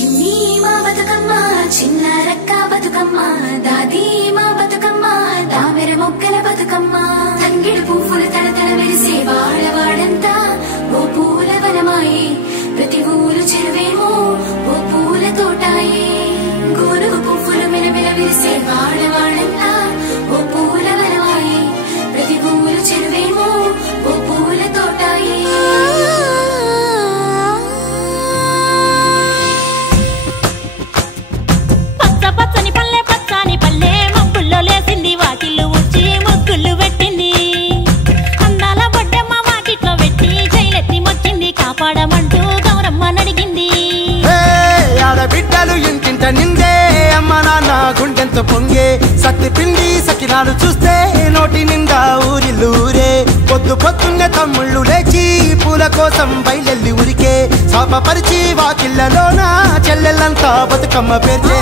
చిన్ని మా బతుకమ్మ చిన్న రక్క బతుకమ్మ దాది మా బతుకమ్మ దామెర మొక్కల బతుకమ్మ తంగిడు పువ్వులు తడతడ మెరిసే వాడవాడంతా ఓ పూల వనమాయే ప్రతి ఊరు చెరువేమో ఓ పూల తోటాయే గోరు పువ్వులు మెలమెల విరిసే వాడవాడంతా ఓ పూల వనమాయే ప్రతి ఊరు చెరువేమో ఓ పూల తోటాయే పచ్చని పల్లె పచ్చని పల్లె మబ్బుల్లో లేసింది వాకిళ్ళు ఊడ్చి ముగ్గులు పెట్టింది అందాల బొడ్డమ్మ వాకిట్లో పెట్టి జైలెత్తి మొచ్చింది కాపాడమంటూ గౌరమ్మ నడిగింది ఆడబిడ్డలు ఇంటింట నిందే అమ్మ నాన్న గుండెంతో పొంగే సత్తి పిండి సకినాలు చూస్తే నోటి నిండా ఊరిల్లూరే పొద్దు పొద్దున్నే తమ్ముళ్ళు లేచి పూల కోసం బయలెల్లి ఉరికే శాపపరిచి వాకిళ్ళలోన చెల్లెళ్ళంతా బతుకమ్మ పేర్చే